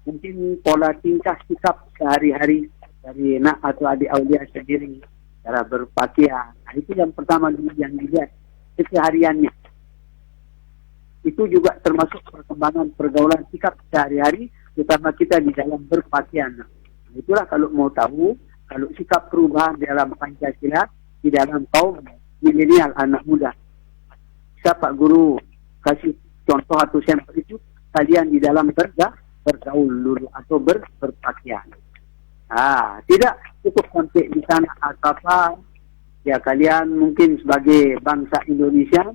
mungkin pola tingkah sikap sehari-hari dari nak atau adik Aulia sendiri, cara berpakaian. Nah, itu yang pertama dulu yang dilihat, kesehariannya. Itu juga termasuk perkembangan pergaulan sikap sehari-hari, terutama kita di dalam berpakaian. Nah, itulah kalau mau tahu, kalau sikap perubahan dalam Pancasila di dalam kaum milenial anak muda. Bisa Pak Guru kasih contoh atau sampel itu kalian di dalam bergaul dulu atau berpakaian. Tidak cukup sampai di sana atau ya kalian mungkin sebagai bangsa Indonesia,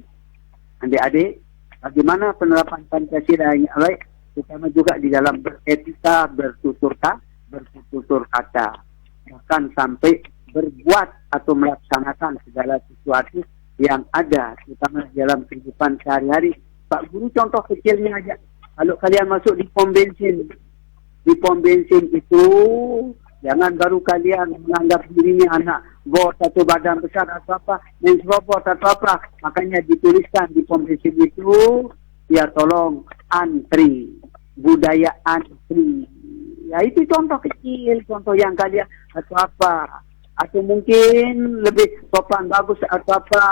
adik-adik, bagaimana penerapan Pancasila yang baik terutama juga di dalam beretika, bertutur kata, bahkan sampai berbuat atau melaksanakan segala sesuatu yang ada, terutama dalam kehidupan sehari-hari. Pak Guru, contoh kecilnya aja, kalau kalian masuk di pom bensin itu, jangan baru kalian menganggap dirinya anak bos atau badan besar atau apa, menserobot atau apa. Makanya dituliskan di pom bensin itu, ya tolong antri, budaya antri. Ya itu contoh kecil, contoh yang kalian atau apa. Atau mungkin lebih sopan bagus atau apa,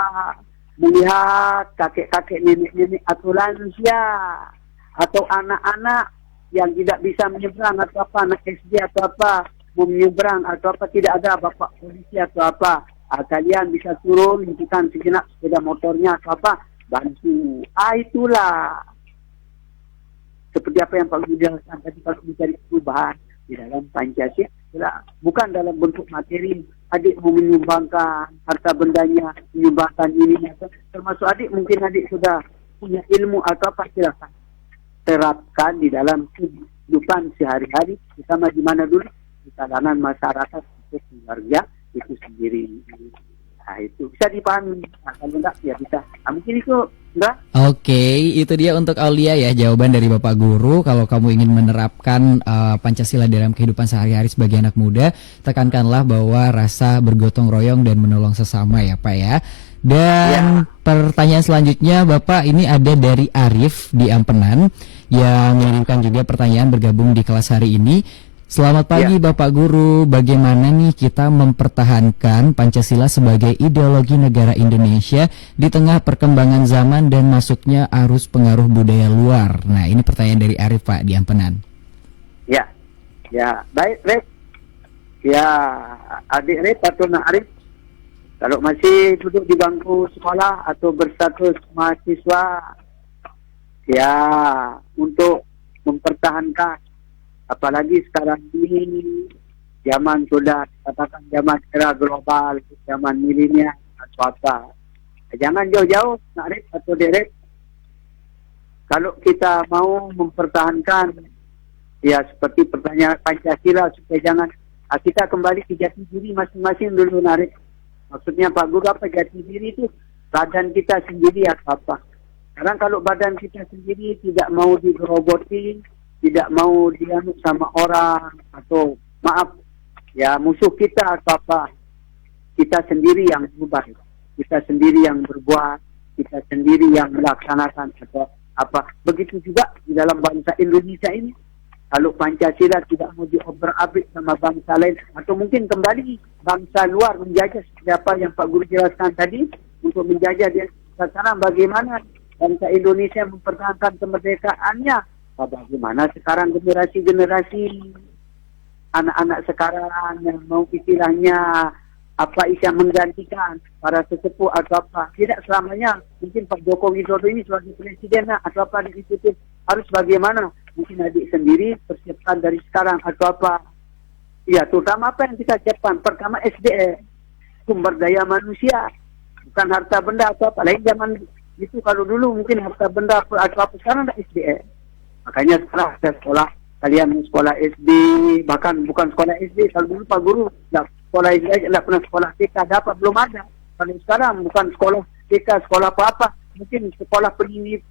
melihat kakek-kakek, nenek-nenek atau lansia atau anak-anak yang tidak bisa menyeberang atau apa, anak SD atau apa mau menyeberang atau apa, tidak ada bapak polisi atau apa, kalian bisa turun, hentikan sejenak sepeda motornya atau apa, bantu. Itulah seperti apa yang Pak Guru jelaskan tadi, kalau mencari perubahan di dalam Pancasila, bukan dalam bentuk materi. Adik mau menyumbangkan harta bendanya, menyumbangkan ininya, termasuk adik mungkin adik sudah punya ilmu atau apa, silakan terapkan di dalam kehidupan sehari-hari, terutama di mana dulu di kalangan masyarakat itu keluarga itu sendiri. Nah, itu bisa dipahami. Nah, kalau enggak ya bisa. Nah, mungkin itu enggak. Oke, itu dia untuk Aulia ya, jawaban dari Bapak Guru. Kalau kamu ingin menerapkan Pancasila dalam kehidupan sehari-hari sebagai anak muda, tekankanlah bahwa rasa bergotong royong dan menolong sesama ya Pak ya. Dan pertanyaan selanjutnya Bapak, ini ada dari Arif di Ampenan yang mengirimkan juga pertanyaan bergabung di kelas hari ini. Selamat pagi Bapak Guru, bagaimana nih kita mempertahankan Pancasila sebagai ideologi negara Indonesia di tengah perkembangan zaman dan masuknya arus pengaruh budaya luar? Nah, ini pertanyaan dari Arif Pak di Ampenan. Ya, baik Rep. Ya, adik Rep atau Nak Arif, kalau masih duduk di bangku sekolah atau berstatus mahasiswa, ya untuk mempertahankan, apalagi sekarang ini zaman sudah katakan zaman era global, zaman milenial atau apa. Jangan jauh-jauh Nak Rep atau Derek. Kalau kita mau mempertahankan ya seperti pertanyaan Pancasila, supaya jangan kita kembali ke jati diri masing-masing dulu Nak Rep. Maksudnya Pak Guru apa jati diri itu? Badan kita sendiri atau apa? Sekarang kalau badan kita sendiri tidak mau digerogoti, tidak mau dianut sama orang, atau maaf ya musuh kita atau apa, kita sendiri yang berubah, kita sendiri yang berbuat, kita sendiri yang melaksanakan atau apa. Begitu juga di dalam bangsa Indonesia ini, kalau Pancasila tidak mau diobrak-abrik sama bangsa lain, atau mungkin kembali bangsa luar menjajah seperti apa yang Pak Guru jelaskan tadi, untuk menjajah dia, sekarang bagaimana bangsa Indonesia mempertahankan kemerdekaannya. Bagaimana sekarang generasi-generasi anak-anak sekarang yang mau istilahnya apa, menggantikan para sesepuh atau apa. Tidak selamanya mungkin Pak Joko Widodo ini sebagai presiden atau apa diikuti, harus bagaimana. Mungkin adik sendiri persiapkan dari sekarang atau apa. Ya, terutama apa yang kita siapkan. Pertama SDM, sumber daya manusia, bukan harta benda atau apa. Lain zaman itu, kalau dulu mungkin harta benda atau apa, sekarang ada SDM. Makanya sekarang ada sekolah, kalian sekolah SD, bahkan bukan sekolah SD. Kalau dulu Pak Guru sekolah SD aja, tidak pernah sekolah TK, dapat belum ada. Kalau sekarang bukan sekolah TK, sekolah apa-apa, mungkin sekolah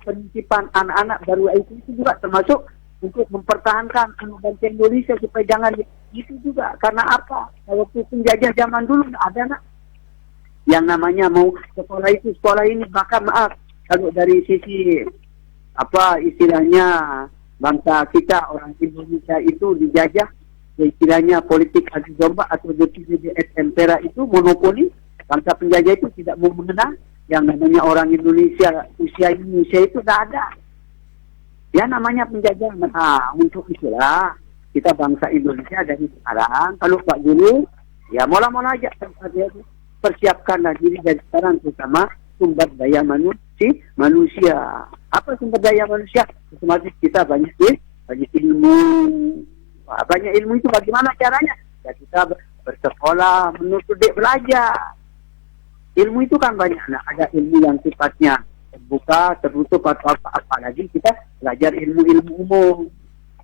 penitipan anak-anak baru itu juga termasuk untuk mempertahankan anak bangsa Indonesia supaya jangan itu juga. Karena apa? Kalau penjajah zaman dulu ada yang namanya mau sekolah itu, sekolah ini, bahkan maaf, kalau dari sisi apa istilahnya bangsa kita orang Indonesia itu dijajah, istilahnya politik adu domba atau DPRD Tempera itu monopoli. Bangsa penjajah itu tidak mau mengenal yang namanya orang Indonesia, usia Indonesia itu tidak ada. Ya namanya penjajah. Nah, untuk itulah kita bangsa Indonesia dari sekarang, kalau Pak Guru ya mula-mula aja persiapkanlah diri dari sekarang, terutama sumber daya manusia. Apa sumber daya manusia? Otomatis kita banyak ilmu. Banyak ilmu itu bagaimana caranya? Ya kita bersekolah, menuntut belajar. Ilmu itu kan banyak. Nah, ada ilmu yang sifatnya terbuka, tertutup atau apa lagi kita belajar ilmu-ilmu umum.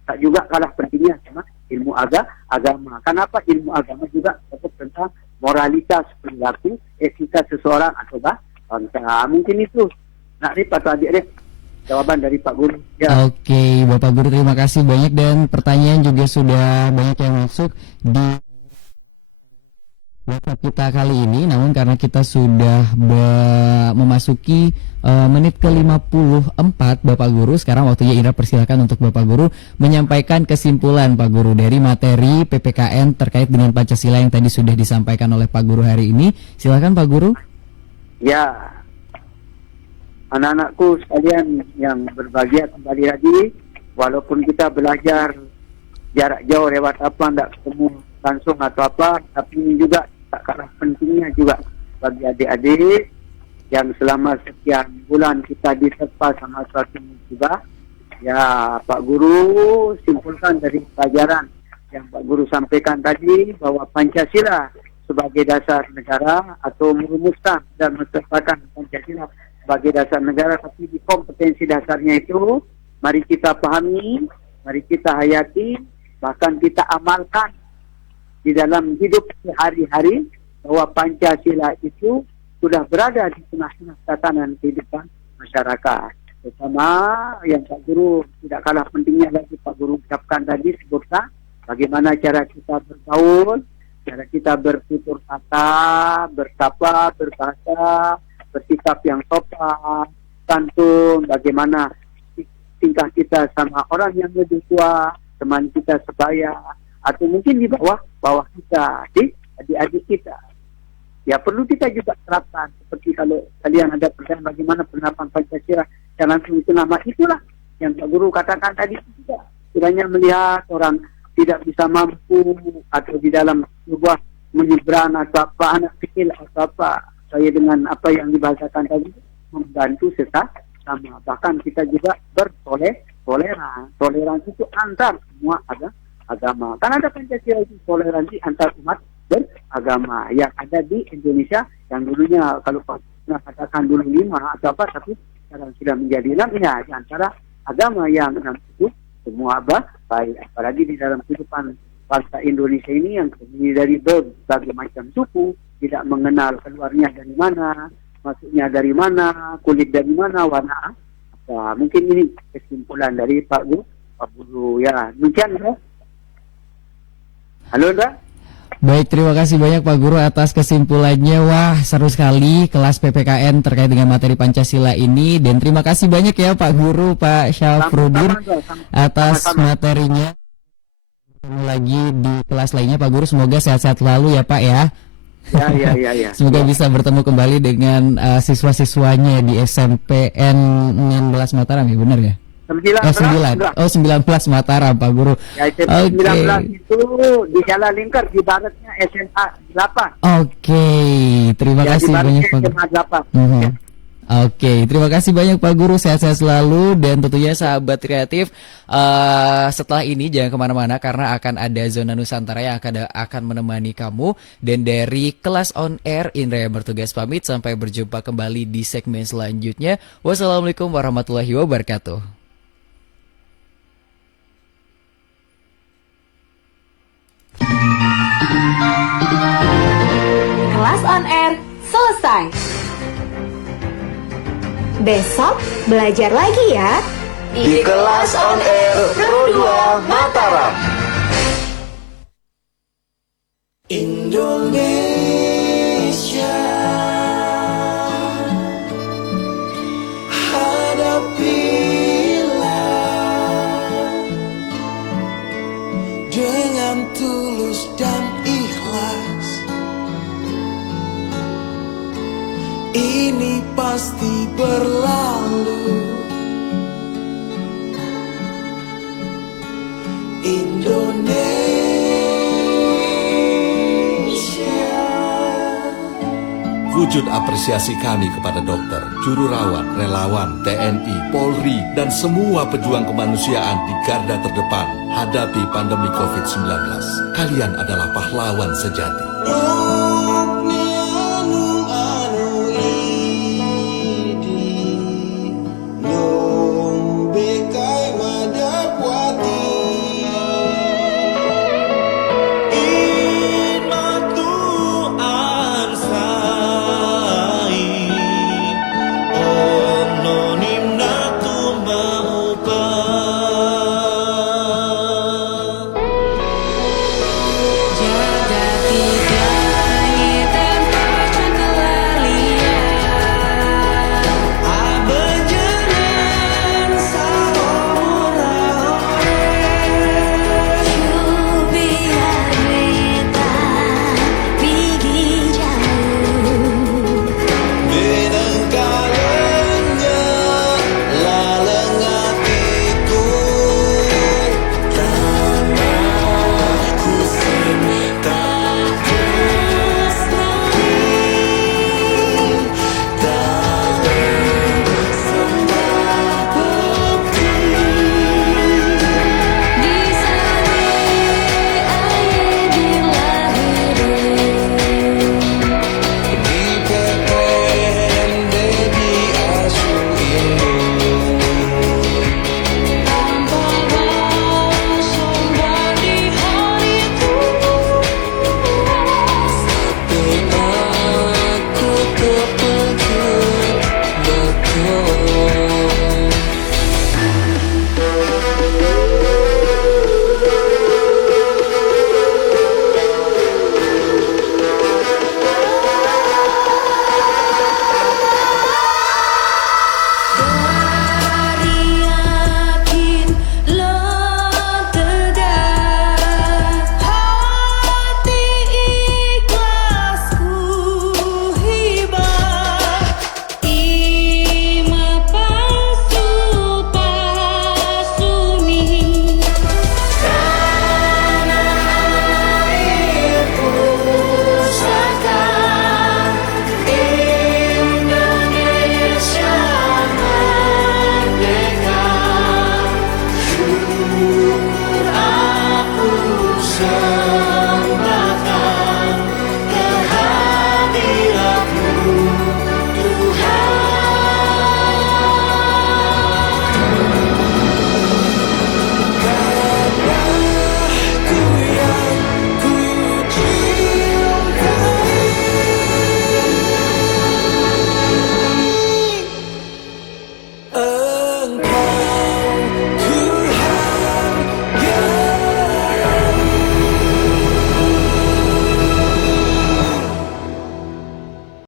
Tak juga kalah pentingnya sama ilmu agama. Kenapa ilmu agama juga tentang moralitas perilaku, etika seseorang atau bangsa. Mungkin itu. Nak Rip atau adik Rip, jawaban dari Pak Guru. Ya. Oke, Bapak Guru terima kasih banyak dan pertanyaan juga sudah banyak yang masuk di WhatsApp kita kali ini. Namun karena kita sudah memasuki menit ke-54 Bapak Guru, sekarang waktunya Indra persilakan untuk Bapak Guru menyampaikan kesimpulan Pak Guru dari materi PPKN terkait dengan Pancasila yang tadi sudah disampaikan oleh Pak Guru hari ini. Silakan Pak Guru. Ya, anak-anakku sekalian yang berbahagia kembali lagi, walaupun kita belajar jarak jauh lewat apa, tidak ketemu langsung atau apa, tapi ini juga tak kalah pentingnya juga bagi adik-adik yang selama sekian bulan kita diterpa sama suatu musibah. Ya, Pak Guru simpulkan dari pelajaran yang Pak Guru sampaikan tadi bahwa Pancasila sebagai dasar negara atau merumuskan dan menetapkan Pancasila sebagai dasar negara, tapi di kompetensi dasarnya itu mari kita pahami, mari kita hayati, bahkan kita amalkan di dalam hidup sehari-hari bahwa Pancasila itu sudah berada di tengah-tengah tatanan kehidupan masyarakat. Terutama yang Pak Guru tidak kalah pentingnya lagi Pak Guru ucapkan tadi, sebutkan bagaimana cara kita bergaul, cara kita bertutur kata, bertapa, berbahasa, bersikap yang sopan, santun, bagaimana tingkah kita sama orang yang lebih tua, teman kita sebaya, atau mungkin di bawah kita, adik-adik kita. Ya perlu kita juga terapkan. Seperti kalau kalian ada pertanyaan bagaimana penerapan Pancasila yang langsung itu nama, itulah yang Pak Guru katakan tadi juga. Kiranya melihat orang tidak bisa mampu atau di dalam sebuah menyeberang atau apa, anak kecil atau apa, saya dengan apa yang dibahasakan tadi membantu sama. Bahkan kita juga toleransi itu antar semua agama. Kan ada Pancasila itu toleransi antar umat beragama yang ada di Indonesia yang dulunya kalau katakan dulu 5 atau apa, tapi sekarang sudah menjadi 6 ya, di antara agama yang 6 itu semua baik. Apalagi di dalam kehidupan bangsa Indonesia ini yang terdiri dari berbagai macam suku, tidak mengenal keluarnya dari mana, masuknya dari mana, kulit dari mana, warna apa. Mungkin ini kesimpulan dari Pak Guru ya. Demikian ya. Halo Indra. Baik, terima kasih banyak Pak Guru atas kesimpulannya. Wah, seru sekali kelas PPKN terkait dengan materi Pancasila ini. Dan terima kasih banyak ya Pak Guru, Pak Syafruddin atas materinya. Ketemu lagi di kelas lainnya Pak Guru, semoga sehat-sehat selalu ya Pak ya. Ya. Semoga bisa bertemu kembali dengan siswa-siswanya di SMPN 16 Mataram ya, benar ya? 19 Mataram Pak Guru. Ya, SMP 19 itu di Jalan Lingkar, di baratnya SMA 8. Oke, terima kasih banyak Pak Guru. Oke, terima kasih banyak Pak Guru, sehat-sehat selalu. Dan tentunya sahabat kreatif, setelah ini jangan kemana-mana karena akan ada Zona Nusantara yang akan menemani kamu. Dan dari kelas on air, Indra yang bertugas pamit, sampai berjumpa kembali di segmen selanjutnya. Wassalamualaikum warahmatullahi wabarakatuh. Kelas on air selesai. Besok belajar lagi ya Di Kelas on Air Pro 2 Mataram. Indonesia, hadapilah dengan tulus dan ikhlas. Ini pasti berlalu. Indonesia. Wujud apresiasi kami kepada dokter, juru rawat, relawan, TNI, Polri, dan semua pejuang kemanusiaan di garda terdepan hadapi pandemi COVID-19. Kalian adalah pahlawan sejati.